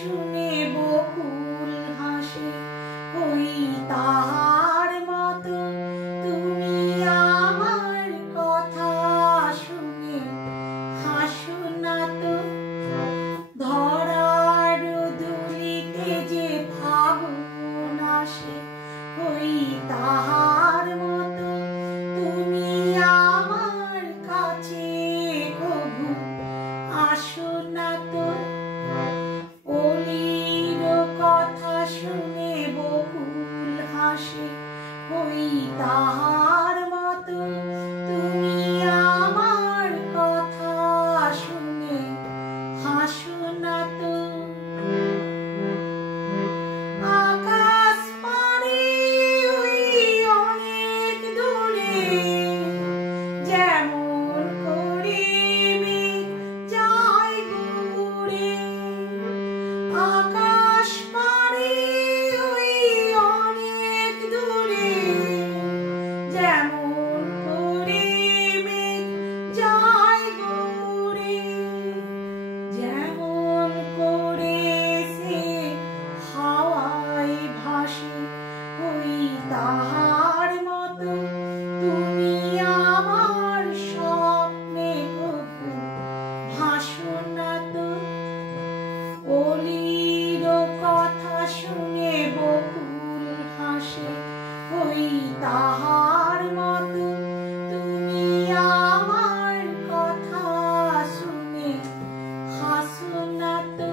শুনে বকুল হাসে, ওই তাহার মতো তুমি আমার কথা শুনে হাসো না তো। ধরার ধুলিতে যে ফাগুন আসে, ওই তাহার মতো তুমি আমার কাছে কভু আসো না তো। অলির কথা শুনে বকুল হাসে, ওই তাহার মতো তুমি আমার কথা শুনে হাসো না তো। আকাশ পারে ওই অনেক দূরে, যেমন করে মেঘ যায় ঘুরে। আকাশ পারে ওই অনেক দূরে, যেমন করে মেঘ যায় ঘুরে। যেমন করে সে হাওয়ায় ভাসে, ওই তাহার মতো তুমি আমার স্বপ্নে কভু ভাসো না তো। অলির কথা শুনে বকুল হাসে, ওই তাহার মতো তুমি আমার কথা শুনে হাসো না তো।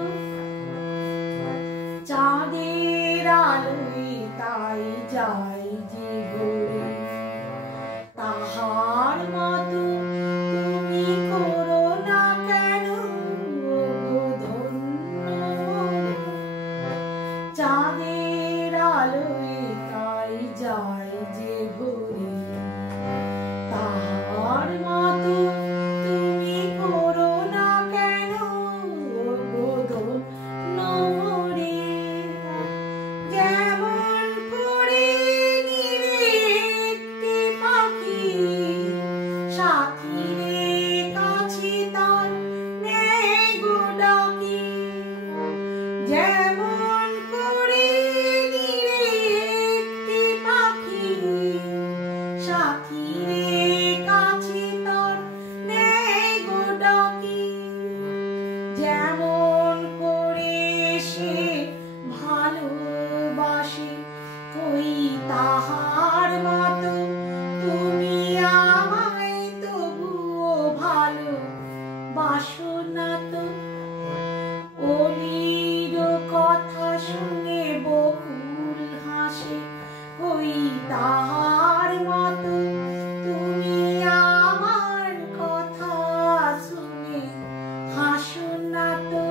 চাঁদের আলোয় তাই যাই যে ঘুরে, তাহার মতো তুমি করো না কেন গো ধন্য। চাঁদের আলোয় তাই যাই যে ঘুরে, তাহার মতো তুমি করো না কেন গো ধন্য রে। যেমন করে নিরে একটি পাখি সাথী রে কাছে তার নেয় গো ডাকি। যেমন করে নিরে একটি পাখি সাথী রে কাছে তার নেয় গো ডাকি। যেমন করে সে ভালোবাসে, ওই তাহার মতো তুমি আমায় তবুও ভালোবাসো না তো। অলির কথা শুনে বকুল হাসে, ওই তাহার মতো তুমি আমার কথা শুনে হাসো না তো।